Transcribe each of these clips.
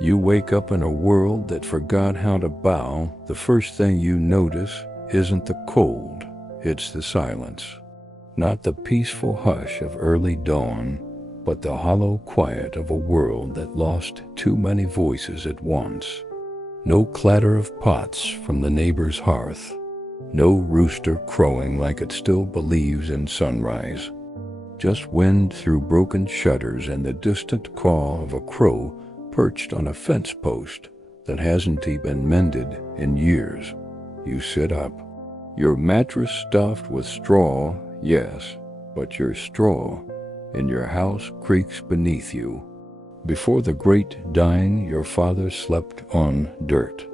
You wake up in a world that forgot how to bow. The first thing you notice isn't the cold, it's the silence. Not the peaceful hush of early dawn, but the hollow quiet of a world that lost too many voices at once. No clatter of pots from the neighbor's hearth. No rooster crowing like it still believes in sunrise. Just wind through broken shutters and the distant caw of a crow perched on a fence post that hasn't been mended in years. You sit up. Your mattress stuffed with straw, yes, but your straw in your house creaks beneath you. Before the great dying, your father slept on dirt.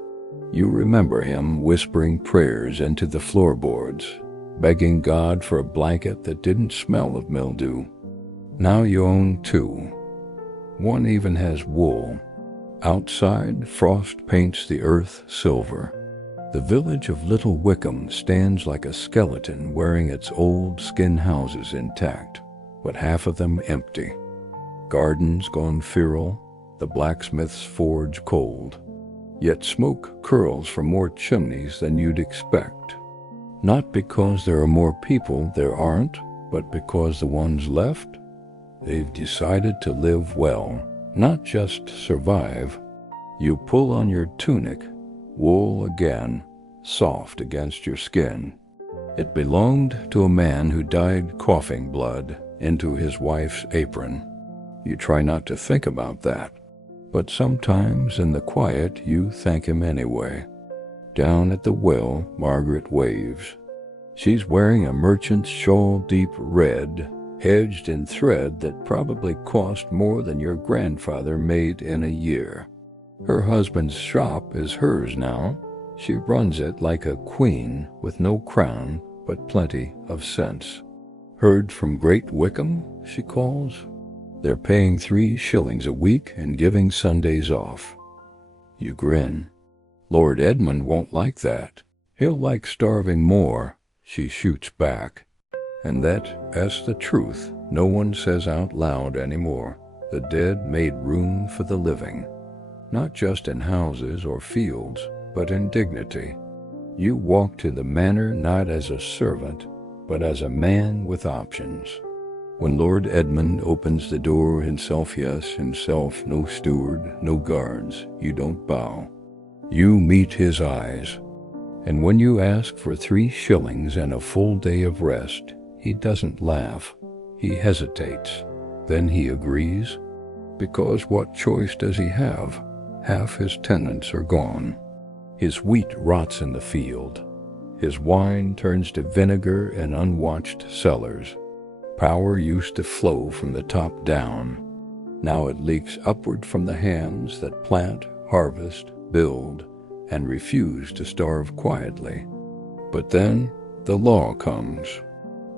You remember him whispering prayers into the floorboards, begging God for a blanket that didn't smell of mildew. Now you own two. One even has wool. Outside, frost paints the earth silver. The village of Little Wickham stands like a skeleton wearing its old skin houses intact, but half of them empty. Gardens gone feral, the blacksmith's forge cold. Yet smoke curls from more chimneys than you'd expect. Not because there are more people there aren't, but because the ones left, they've decided to live well, not just survive. You pull on your tunic, wool again, soft against your skin. It belonged to a man who died coughing blood into his wife's apron. You try not to think about that, but sometimes in the quiet you thank him anyway. Down at the well, Margaret waves. She's wearing a merchant's shawl deep red, edged in thread that probably cost more than your grandfather made in a year. Her husband's shop is hers now. She runs it like a queen with no crown but plenty of sense. Heard from Great Wickham, she calls. They're paying 3 shillings a week and giving Sundays off. You grin. Lord Edmund won't like that. He'll like starving more, she shoots back. And that's the truth no one says out loud anymore. The dead made room for the living. Not just in houses or fields, but in dignity. You walk to the manor not as a servant, but as a man with options. When Lord Edmund opens the door himself, yes, himself, no steward, no guards, you don't bow. You meet his eyes. And when you ask for 3 shillings and a full day of rest, he doesn't laugh. He hesitates. Then he agrees. Because what choice does he have? Half his tenants are gone. His wheat rots in the field. His wine turns to vinegar in unwatched cellars. Power used to flow from the top down. Now it leaks upward from the hands that plant, harvest, build, and refuse to starve quietly. But then the law comes.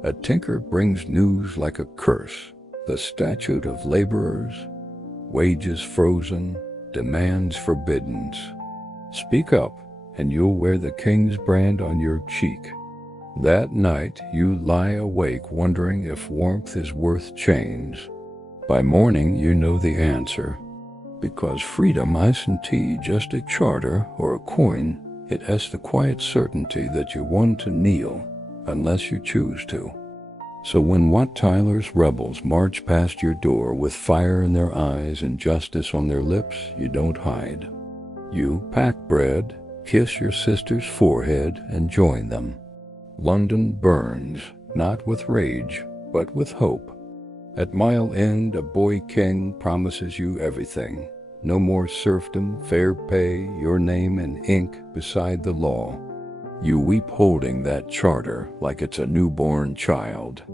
A tinker brings news like a curse. The statute of laborers, wages frozen, demands forbidden. Speak up, and you'll wear the king's brand on your cheek. That night you lie awake wondering if warmth is worth chains. By morning you know the answer. Because freedom isn't just a charter or a coin, it has the quiet certainty that you want to kneel, unless you choose to. So when Wat Tyler's rebels march past your door with fire in their eyes and justice on their lips, you don't hide. You pack bread, kiss your sister's forehead, and join them. London burns, not with rage, but with hope. At Mile End, a boy king promises you everything. No more serfdom, fair pay, your name in ink beside the law. You weep holding that charter like it's a newborn child.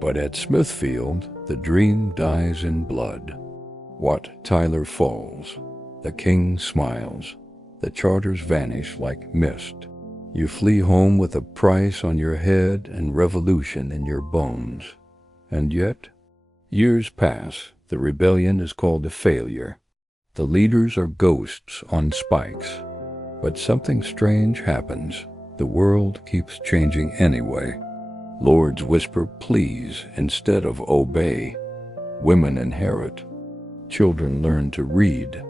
But at Smithfield, the dream dies in blood. Wat Tyler falls. The king smiles. The charters vanish like mist. You flee home with a price on your head and revolution in your bones. And yet, years pass. The rebellion is called a failure. The leaders are ghosts on spikes. But something strange happens. The world keeps changing anyway. Lords whisper please instead of obey. Women inherit. Children learn to read.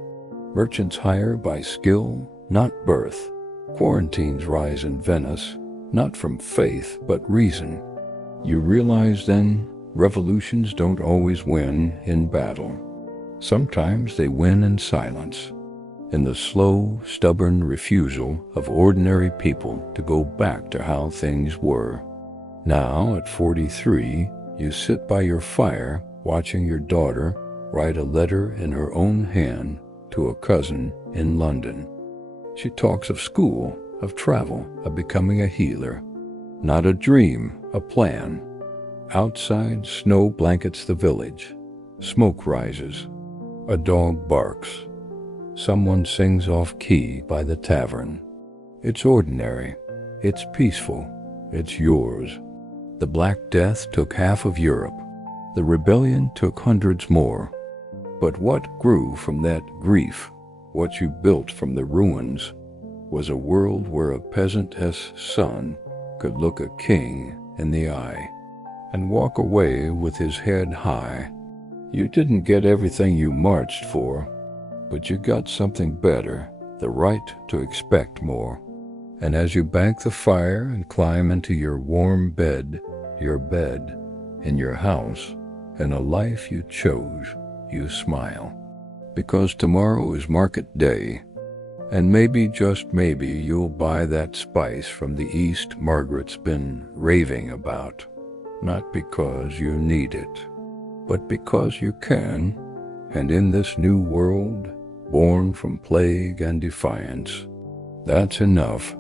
Merchants hire by skill, not birth. Quarantines rise in Venice, not from faith, but reason. You realize then, revolutions don't always win in battle. Sometimes they win in silence, in the slow, stubborn refusal of ordinary people to go back to how things were. Now, at 43, you sit by your fire watching your daughter write a letter in her own hand to a cousin in London. She talks of school, of travel, of becoming a healer. Not a dream, a plan. Outside, snow blankets the village. Smoke rises. A dog barks. Someone sings off-key by the tavern. It's ordinary. It's peaceful. It's yours. The Black Death took half of Europe. The rebellion took hundreds more. But what grew from that grief, what you built from the ruins, was a world where a peasant's son could look a king in the eye and walk away with his head high. You didn't get everything you marched for, but you got something better, the right to expect more. And as you bank the fire and climb into your warm bed, in your house, in a life you chose, you smile. Because tomorrow is market day, and maybe, just maybe, you'll buy that spice from the East Margaret's been raving about, not because you need it, but because you can, and in this new world, born from plague and defiance, that's enough.